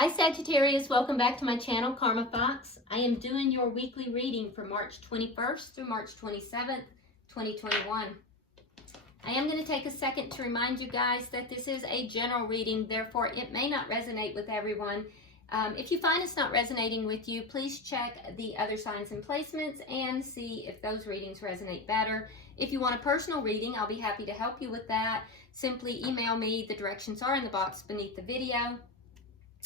Hi Sagittarius, welcome back to my channel, Karma Fox. I am doing your weekly reading for March 21st through March 27th, 2021. I am going to take a second to remind you guys that this is a general reading, therefore it may not resonate with everyone. If you find it's not resonating with you, please check the other signs and placements and see if those readings resonate better. If you want a personal reading, I'll be happy to help you with that. Simply email me. The directions are in the box beneath the video.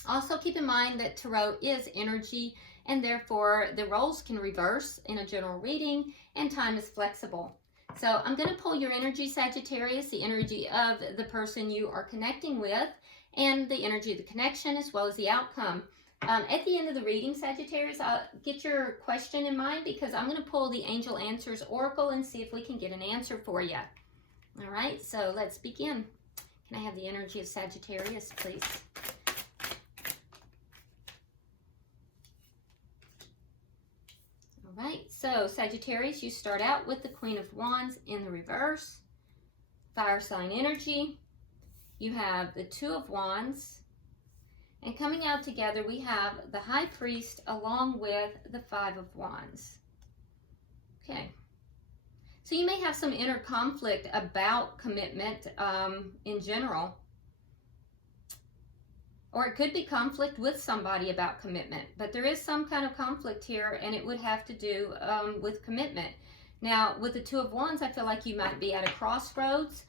Also keep in mind that tarot is energy and therefore the roles can reverse in a general reading and time is flexible. So I'm going to pull your energy, Sagittarius, the energy of the person you are connecting with and the energy of the connection as well as the outcome. At the end of the reading, Sagittarius, I'll get your question in mind because I'm going to pull the Angel Answers Oracle and see if we can get an answer for you. All right, so let's begin. Can I have the energy of Sagittarius, please? All right, so Sagittarius, you start out with the Queen of Wands in the reverse, fire sign energy. You have the Two of Wands, and coming out together, we have the High Priest along with the Five of Wands. Okay, so you may have some inner conflict about commitment in general. Or it could be conflict with somebody about commitment, but there is some kind of conflict here and it would have to do with commitment. Now, with the Two of Wands, I feel like you might be at a crossroads,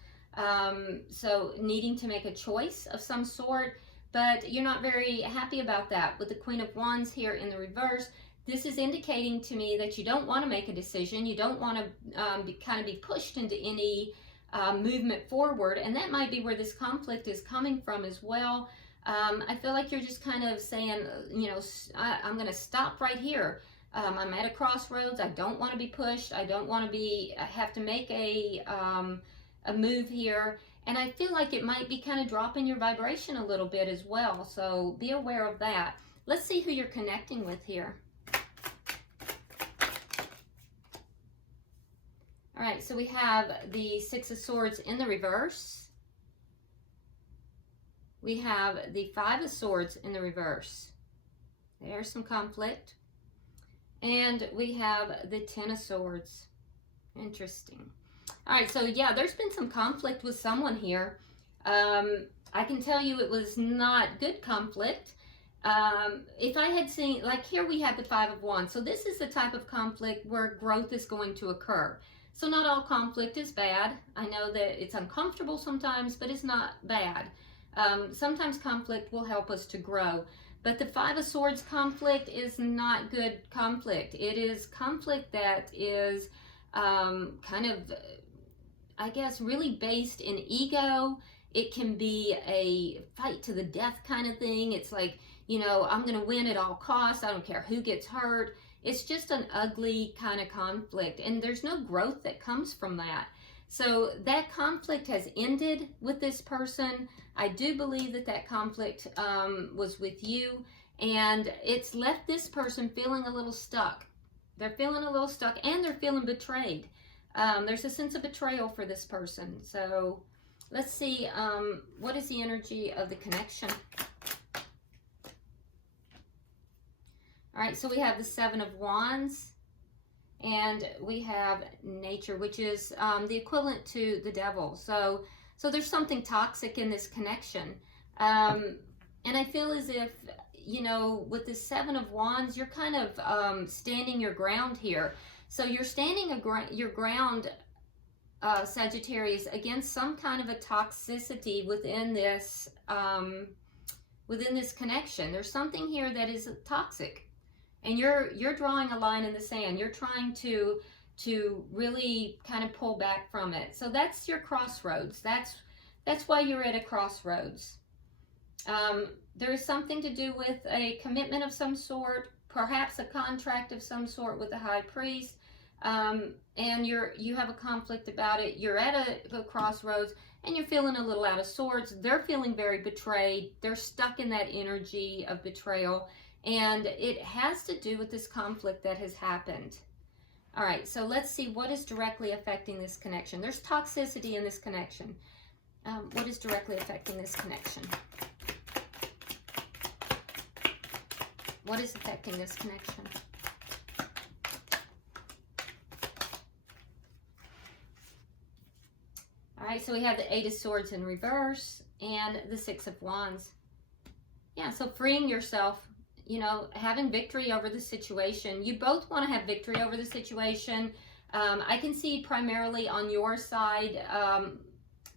so needing to make a choice of some sort, but you're not very happy about that. With the Queen of Wands here in the reverse, this is indicating to me that you don't want to make a decision. You don't want to kind of be pushed into any movement forward, and that might be where this conflict is coming from as well. I feel like you're just kind of saying, you know, I'm going to stop right here. I'm at a crossroads. I don't want to be pushed. I don't want to have to make a move here. And I feel like it might be kind of dropping your vibration a little bit as well. So be aware of that. Let's see who you're connecting with here. All right, so we have the Six of Swords in the reverse. We have the Five of Swords in the reverse. There's some conflict. And we have the Ten of Swords. Interesting. All right, so yeah, there's been some conflict with someone here. I can tell you it was not good conflict. If I had seen, like here we have the Five of Wands. So this is the type of conflict where growth is going to occur. So not all conflict is bad. I know that it's uncomfortable sometimes, but it's not bad. Sometimes conflict will help us to grow, but the Five of Swords conflict is not good conflict. It is conflict that is kind of, I guess, really based in ego. It can be a fight to the death kind of thing. It's like, you know, I'm going to win at all costs. I don't care who gets hurt. It's just an ugly kind of conflict, and there's no growth that comes from that. So that conflict has ended with this person. I do believe that that conflict was with you, and it's left this person feeling a little stuck. They're feeling a little stuck, and they're feeling betrayed. There's a sense of betrayal for this person. So let's see, what is the energy of the connection? All right, so we have the Seven of Wands. And we have nature, which is the equivalent to the devil. So there's something toxic in this connection. And I feel as if, you know, with the Seven of Wands, you're kind of standing your ground here. So you're standing your ground, Sagittarius, against some kind of a toxicity within this connection. There's something here that is toxic. And you're drawing a line in the sand. You're trying to really kind of pull back from it. So that's your crossroads. That's why you're at a crossroads. There is something to do with a commitment of some sort, perhaps a contract of some sort with the High Priest, and you have a conflict about it. You're at a crossroads, and you're feeling a little out of sorts. They're feeling very betrayed. They're stuck in that energy of betrayal. And it has to do with this conflict that has happened. All right, so let's see what is directly affecting this connection. There's toxicity in this connection. What is directly affecting this connection? What is affecting this connection? All right, so we have the Eight of Swords in reverse and the Six of Wands. Yeah, so freeing yourself, you know, having victory over the situation. You both want to have victory over the situation. I can see primarily on your side,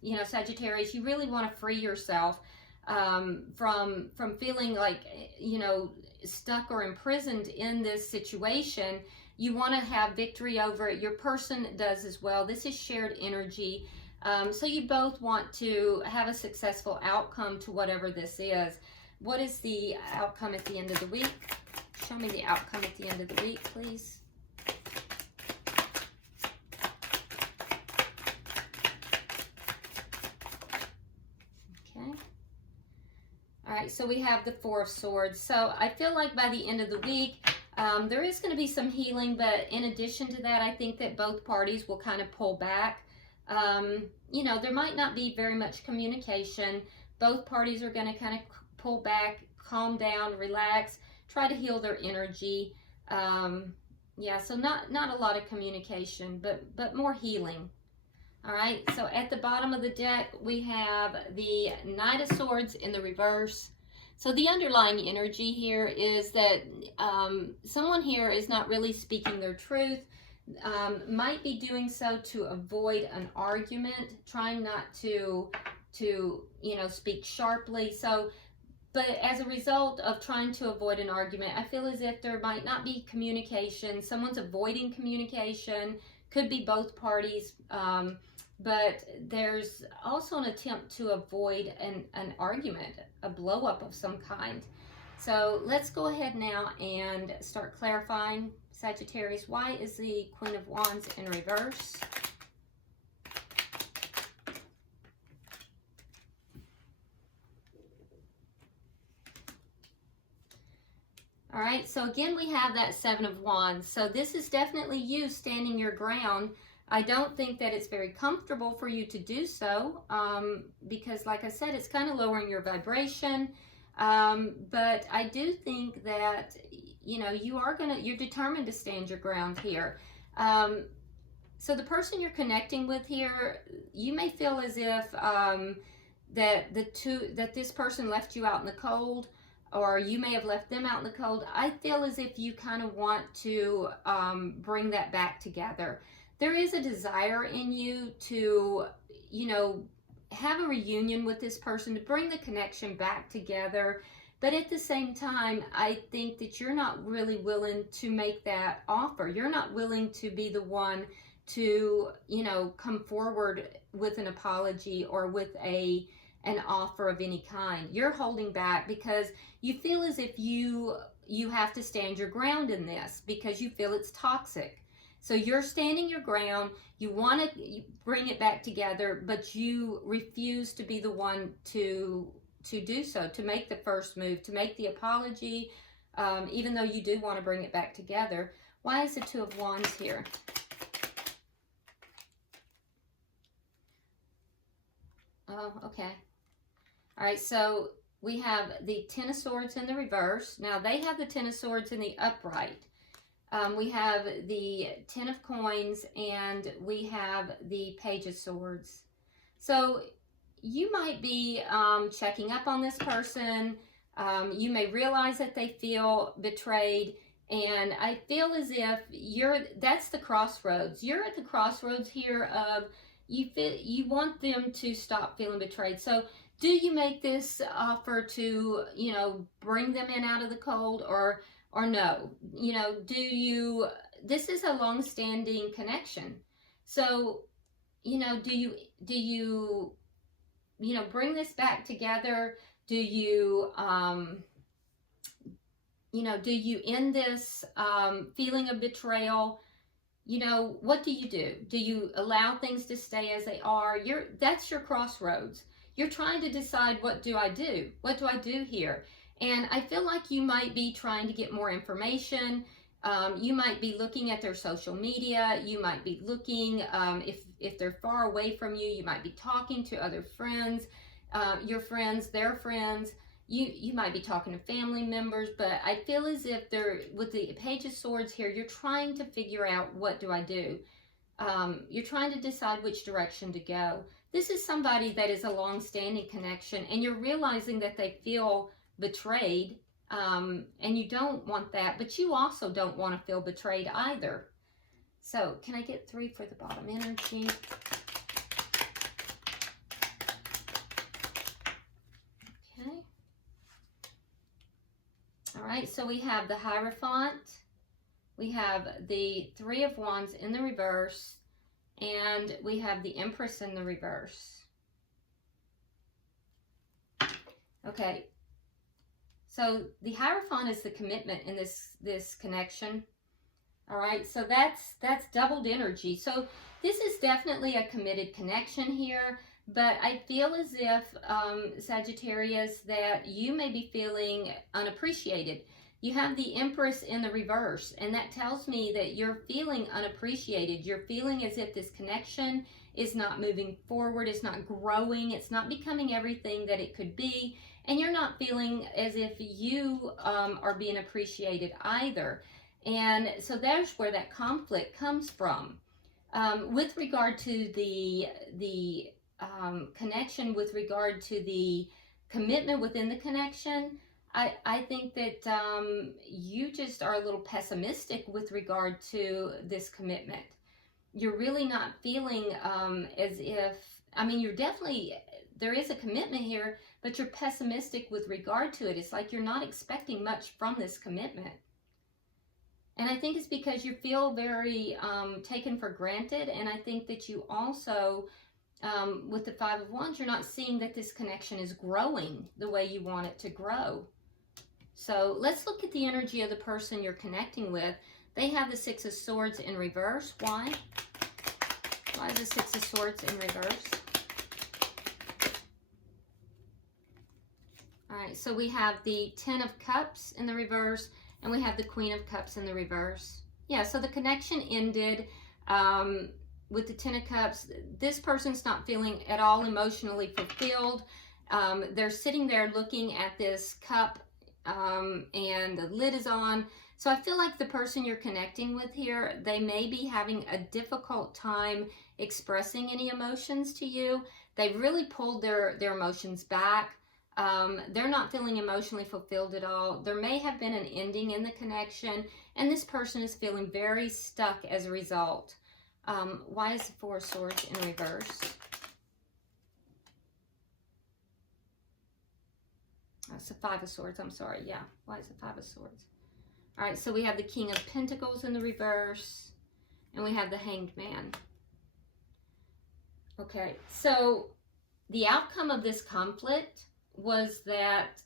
you know, Sagittarius, you really want to free yourself from feeling like, you know, stuck or imprisoned in this situation. You want to have victory over it. Your person does as well. This is shared energy. So you both want to have a successful outcome to whatever this is. What is the outcome at the end of the week? Show me the outcome at the end of the week, please. Okay. All right, so we have the Four of Swords. So I feel like by the end of the week, there is going to be some healing, but in addition to that, I think that both parties will kind of pull back. You know, there might not be very much communication. Both parties are going to kind of pull back, calm down, relax, try to heal their energy. Yeah, so not a lot of communication, but more healing. All right, so at the bottom of the deck, we have the Knight of Swords in the reverse. So the underlying energy here is that someone here is not really speaking their truth. Might be doing so to avoid an argument, trying not to you know, speak sharply. So, but as a result of trying to avoid an argument, I feel as if there might not be communication. Someone's avoiding communication. Could be both parties, but there's also an attempt to avoid an argument, a blow up of some kind. So let's go ahead now and start clarifying. Sagittarius, why is the Queen of Wands in reverse? All right, so again, we have that Seven of Wands. So this is definitely you standing your ground. I don't think that it's very comfortable for you to do so because, like I said, it's kind of lowering your vibration. But I do think that, you know, you're determined to stand your ground here. So the person you're connecting with here, you may feel as if that this person left you out in the cold, or you may have left them out in the cold. I feel as if you kind of want to bring that back together. There is a desire in you to, you know, have a reunion with this person, to bring the connection back together. But at the same time, I think that you're not really willing to make that offer. You're not willing to be the one to, you know, come forward with an apology or with an offer of any kind. You're holding back because you feel as if you have to stand your ground in this because you feel it's toxic. So you're standing your ground, you want to bring it back together, but you refuse to be the one to do so, to make the first move, to make the apology, even though you do want to bring it back together. Why is the Two of Wands here? Oh, okay. All right, so we have the Ten of Swords in the reverse. Now, they have the Ten of Swords in the upright. We have the Ten of Coins, and we have the Page of Swords. So you might be checking up on this person. You may realize that they feel betrayed, and I feel as if that's the crossroads. You're at the crossroads here of you want them to stop feeling betrayed. So do you make this offer to, you know, bring them in out of the cold, or no? You know, this is a long-standing connection. So, you know, do you bring this back together? Do you, do you end this feeling of betrayal? You know, what do? Do you allow things to stay as they are? That's your crossroads. You're trying to decide, what do I do? What do I do here? And I feel like you might be trying to get more information. You might be looking at their social media. You might be looking, if they're far away from you, you might be talking to other friends, your friends, their friends. you might be talking to family members, but I feel as if they're, with the Page of Swords here, you're trying to figure out, what do I do? You're trying to decide which direction to go. This is somebody that is a long-standing connection, and you're realizing that they feel betrayed, and you don't want that, but you also don't want to feel betrayed either. So, can I get 3 for the bottom energy? Okay. All right, so we have the Hierophant, we have the 3 of Wands in the reverse, and we have the Empress in the reverse. Okay, so the Hierophant is the commitment in this connection. All right, so that's doubled energy. So this is definitely a committed connection here, but I feel as if, Sagittarius, that you may be feeling unappreciated. You have the Empress in the reverse, and that tells me that you're feeling unappreciated. You're feeling as if this connection is not moving forward, it's not growing, it's not becoming everything that it could be, and you're not feeling as if you are being appreciated either. And so there's where that conflict comes from. With regard to the connection, with regard to the commitment within the connection, I think that you just are a little pessimistic with regard to this commitment. You're really not feeling as if, I mean, you're definitely, there is a commitment here, but you're pessimistic with regard to it. It's like you're not expecting much from this commitment. And I think it's because you feel very taken for granted. And I think that you also, with the 5 of Wands, you're not seeing that this connection is growing the way you want it to grow. So let's look at the energy of the person you're connecting with. They have the 6 of Swords in reverse. Why? Why is the 6 of Swords in reverse? All right, so we have the 10 of Cups in the reverse, and we have the Queen of Cups in the reverse. Yeah, so the connection ended with the 10 of Cups. This person's not feeling at all emotionally fulfilled. They're sitting there looking at this cup, and the lid is on. So I feel like the person you're connecting with here, they may be having a difficult time expressing any emotions to you. They've really pulled their emotions back. They're not feeling emotionally fulfilled at all. There may have been an ending in the connection, and this person is feeling very stuck as a result. Why is the 4 of Swords in reverse? It's the 5 of Swords, I'm sorry. Yeah, why is the 5 of Swords? All right, so we have the King of Pentacles in the reverse, and we have the Hanged Man. Okay, so the outcome of this conflict was that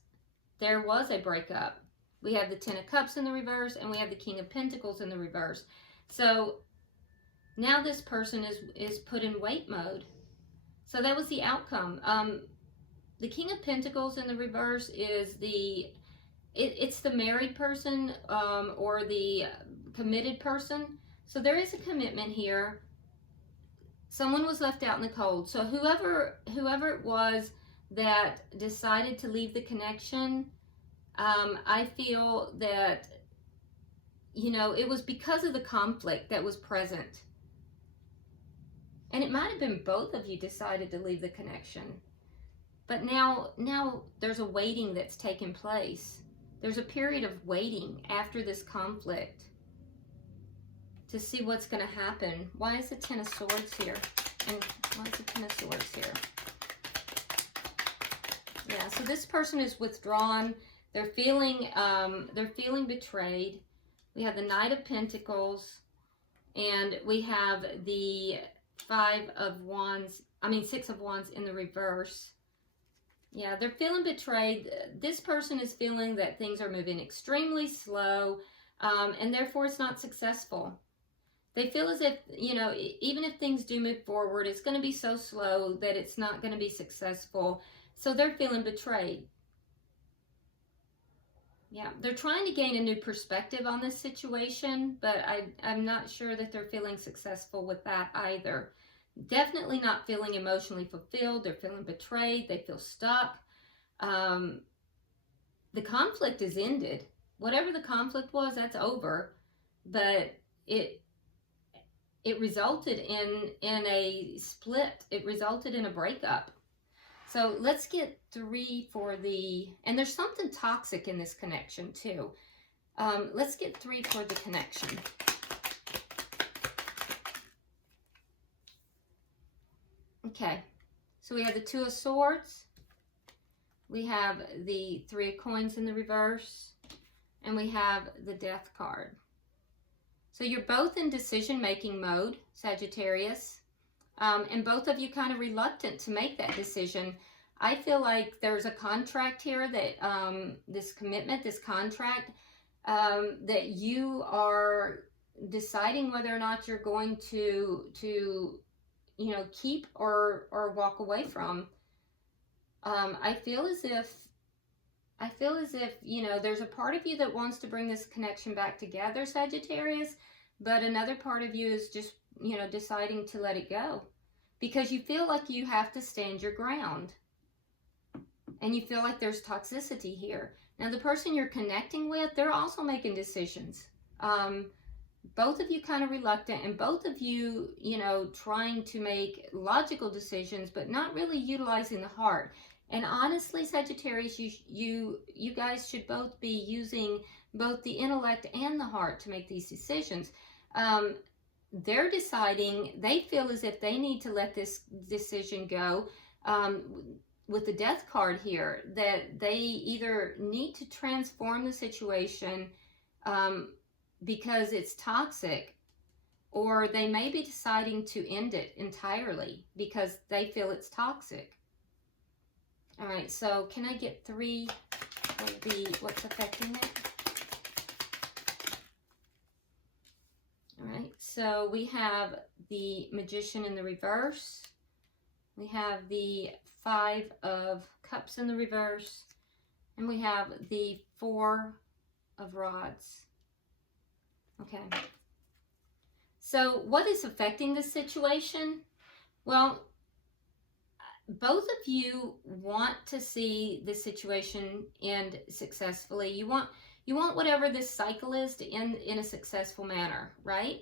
there was a breakup. We have the 10 of Cups in the reverse, and we have the King of Pentacles in the reverse. So now this person is put in wait mode. So that was the outcome. The King of Pentacles in the reverse is it's the married person, or the committed person. So there is a commitment here. Someone was left out in the cold. So whoever it was that decided to leave the connection, I feel that, you know, it was because of the conflict that was present. And it might have been both of you decided to leave the connection. But now there's a waiting that's taken place. There's a period of waiting after this conflict to see what's going to happen. Why is the 10 of Swords here? And why is the 10 of Swords here? Yeah, so this person is withdrawn. They're feeling betrayed. We have the Knight of Pentacles, and we have the 6 of Wands in the reverse. Yeah, they're feeling betrayed. This person is feeling that things are moving extremely slow, and therefore it's not successful. They feel as if, you know, even if things do move forward, it's going to be so slow that it's not going to be successful. So they're feeling betrayed. Yeah, they're trying to gain a new perspective on this situation, but I'm not sure that they're feeling successful with that either. Definitely not feeling emotionally fulfilled. They're feeling betrayed. They feel stuck. the conflict is ended. Whatever the conflict was, that's over. But it resulted in a split. It resulted in a breakup. So let's get 3 for the, and there's something toxic in this connection too. Let's get 3 for the connection. Okay, so we have the 2 of Swords, we have the 3 of Coins in the reverse, and we have the Death card. So you're both in decision-making mode, Sagittarius, and both of you kind of reluctant to make that decision. I feel like there's a contract here that, this commitment, this contract, that you are deciding whether or not you're going to you know, keep or walk away from. I feel as if, you know, there's a part of you that wants to bring this connection back together, Sagittarius, but another part of you is just, you know, deciding to let it go because you feel like you have to stand your ground and you feel like there's toxicity here. Now, the person you're connecting with, they're also making decisions. Both of you kind of reluctant, and both of you, you know, trying to make logical decisions, but not really utilizing the heart. And honestly, Sagittarius, you guys should both be using both the intellect and the heart to make these decisions. They're deciding, they feel as if they need to let this decision go. With the Death card here, that they either need to transform the situation because it's toxic, or they may be deciding to end it entirely because they feel it's toxic. All right, so can I get 3 for the what's affecting it? All right, so we have the Magician in the reverse. We have the 5 of Cups in the reverse, and we have the 4 of Rods. Okay. So what is affecting this situation? Well, both of you want to see this situation end successfully. You want whatever this cycle is to end in a successful manner, right?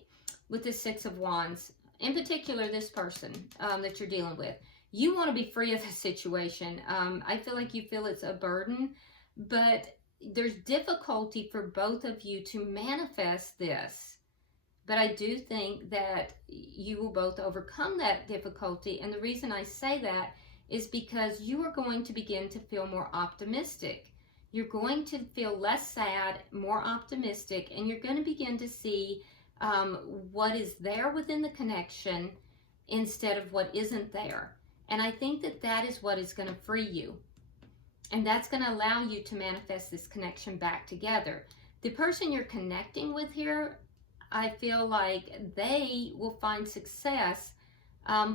With the 6 of Wands, in particular, this person that you're dealing with. You want to be free of the situation. I feel like you feel it's a burden, but there's difficulty for both of you to manifest this. But I do think that you will both overcome that difficulty. And the reason I say that is because you are going to begin to feel more optimistic. You're going to feel less sad, more optimistic, and you're going to begin to see what is there within the connection instead of what isn't there. And I think that that is what is going to free you. And that's going to allow you to manifest this connection back together. The person you're connecting with here, I feel like they will find success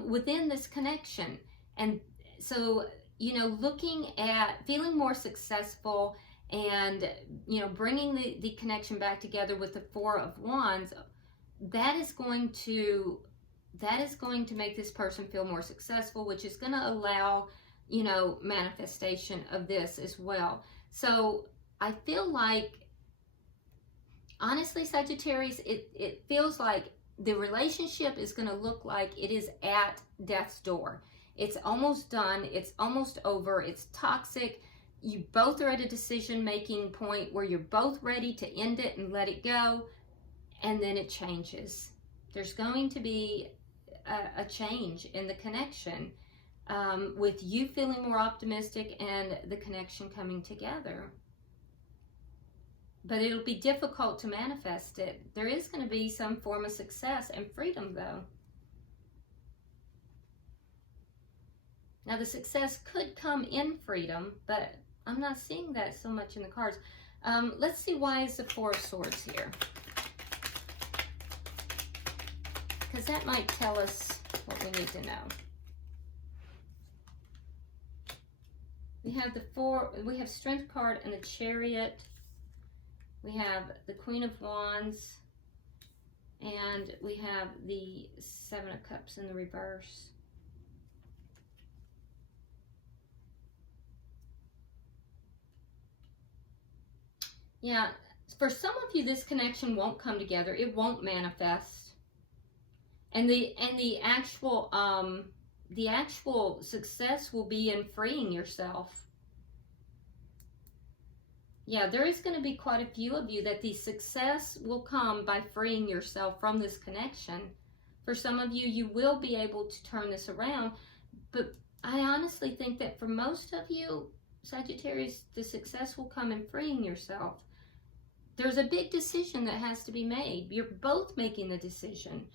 within this connection. And so, you know, looking at feeling more successful and, you know, bringing the connection back together with the 4 of Wands, that is going to make this person feel more successful, which is going to allow, you know, manifestation of this as well. So I feel like, honestly, Sagittarius, it feels like the relationship is going to look like it is at death's door. It's almost done. It's almost over. It's toxic. You both are at a decision-making point where you're both ready to end it and let it go, and then it changes. There's going to be a change in the connection with you feeling more optimistic and the connection coming together. But it'll be difficult to manifest it. There is going to be some form of success and freedom, though. Now, the success could come in freedom, but I'm not seeing that so much in the cards. Let's see, why is the 4 of Swords here? Because that might tell us what we need to know. We have Strength card and the Chariot. We have the Queen of Wands, and we have the 7 of Cups in the reverse. Yeah, for some of you, this connection won't come together. It won't manifest. And the actual success will be in freeing yourself. Yeah, there is going to be quite a few of you that the success will come by freeing yourself from this connection. For some of you, you will be able to turn this around. But I honestly think that for most of you, Sagittarius, the success will come in freeing yourself. There's a big decision that has to be made. You're both making the decision.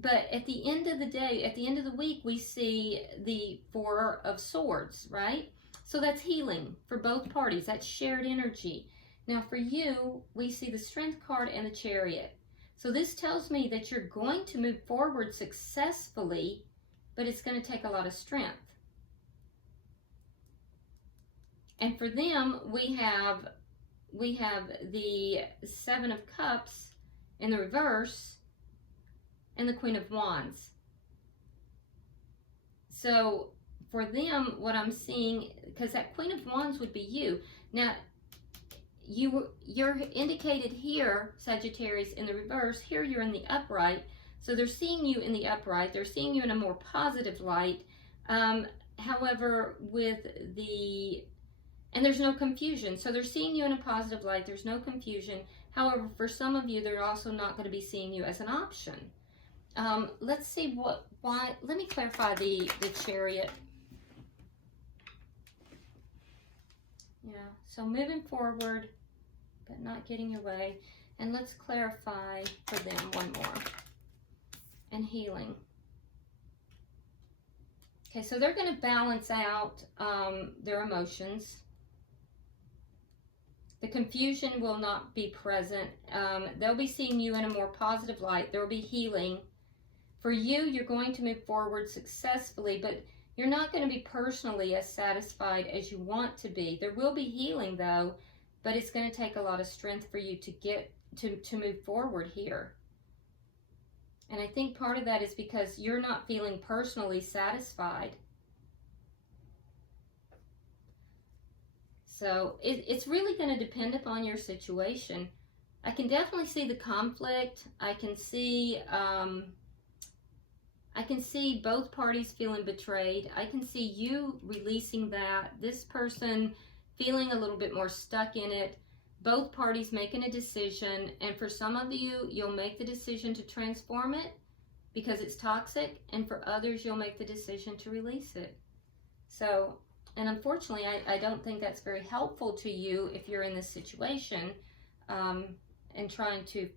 But at the end of the day, at the end of the week, we see the Four of Swords, right? So that's healing for both parties. That's shared energy. Now for you, we see the Strength card and the Chariot. So this tells me that you're going to move forward successfully, but it's going to take a lot of strength. And for them, we have the Seven of Cups in the reverse and the Queen of Wands. So for them, what I'm seeing, because that Queen of Wands would be you. Now, you're indicated here, Sagittarius, in the reverse. Here you're in the upright. So they're seeing you in the upright. They're seeing you in a more positive light. However, and there's no confusion. So they're seeing you in a positive light. There's no confusion. However, for some of you, they're also not going to be seeing you as an option. Let's see why. Let me clarify the Chariot. Yeah, so moving forward, but not getting your way. And let's clarify for them one more. And healing. Okay, so they're going to balance out their emotions. The confusion will not be present. They'll be seeing you in a more positive light. There will be healing. For you, you're going to move forward successfully, but you're not going to be personally as satisfied as you want to be. There will be healing, though, but it's going to take a lot of strength for you to get to move forward here. And I think part of that is because you're not feeling personally satisfied. So it's really going to depend upon your situation. I can definitely see the conflict. I can see both parties feeling betrayed. I can see you releasing that. This person feeling a little bit more stuck in it. Both parties making a decision. And for some of you, you'll make the decision to transform it because it's toxic. And for others, you'll make the decision to release it. So, and unfortunately, I don't think that's very helpful to you if you're in this situation and trying to,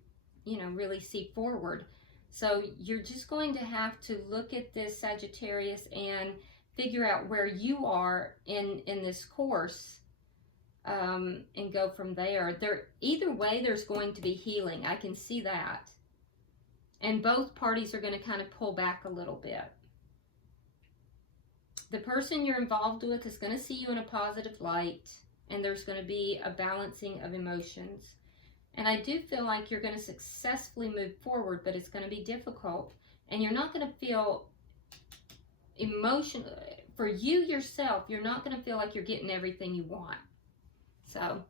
really see forward. So you're just going to have to look at this, Sagittarius, and figure out where you are in this course and go from there. Either way, there's going to be healing. I can see that. And both parties are going to kind of pull back a little bit. The person you're involved with is going to see you in a positive light, and there's going to be a balancing of emotions. And I do feel like you're going to successfully move forward, but it's going to be difficult. And you're not going to feel emotional. For you yourself, you're not going to feel like you're getting everything you want. So,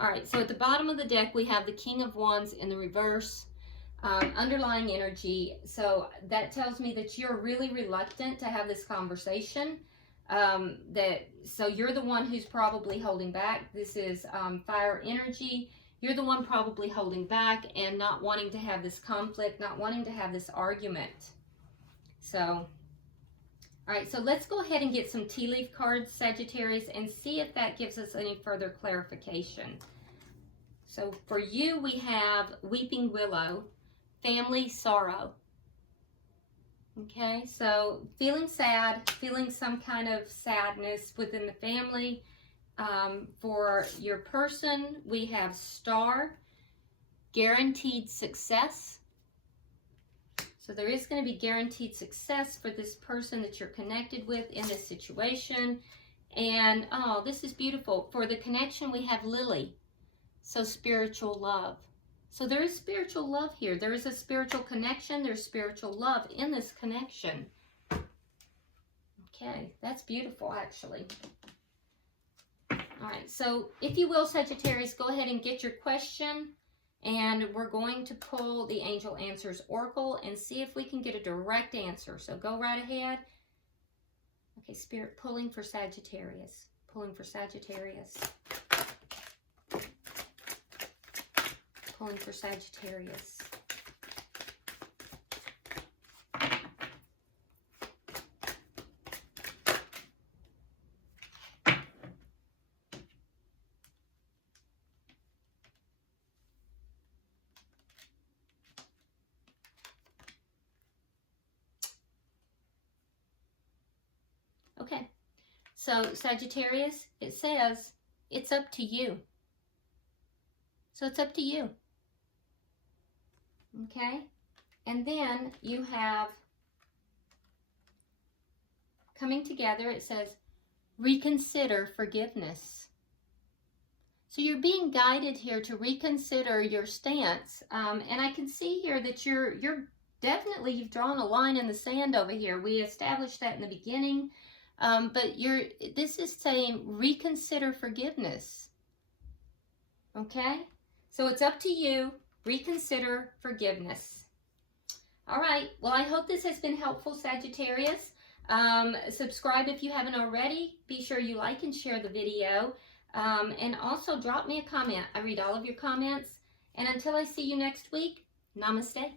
all right. So at the bottom of the deck, we have the King of Wands in the reverse. Underlying energy. So that tells me that you're really reluctant to have this conversation. So you're the one who's probably holding back. This is fire energy. You're the one probably holding back and not wanting to have this conflict, not wanting to have this argument. So, all right, so let's go ahead and get some tea leaf cards, Sagittarius, and see if that gives us any further clarification. So for you, we have Weeping Willow, family sorrow. Okay, so feeling sad, feeling some kind of sadness within the family. For your person, we have Star, guaranteed success. So there is going to be guaranteed success for this person that you're connected with in this situation. And, oh, this is beautiful. For the connection, we have Lily. So spiritual love. So there is spiritual love here. There is a spiritual connection. There's spiritual love in this connection. Okay, that's beautiful, actually. All right, so if you will, Sagittarius, go ahead and get your question. And we're going to pull the Angel Answers Oracle and see if we can get a direct answer. So go right ahead. Okay, Spirit pulling for Sagittarius. Pulling for Sagittarius. Pulling for Sagittarius. Okay, so Sagittarius, it says it's up to you. So it's up to you. Okay, and then you have coming together, it says reconsider forgiveness. So you're being guided here to reconsider your stance. And I can see here that you're definitely, you've drawn a line in the sand over here. We established that in the beginning. But this is saying reconsider forgiveness. Okay? So it's up to you. Reconsider forgiveness. All right. Well, I hope this has been helpful, Sagittarius. Subscribe if you haven't already. Be sure you like and share the video. And also drop me a comment. I read all of your comments. And until I see you next week, namaste.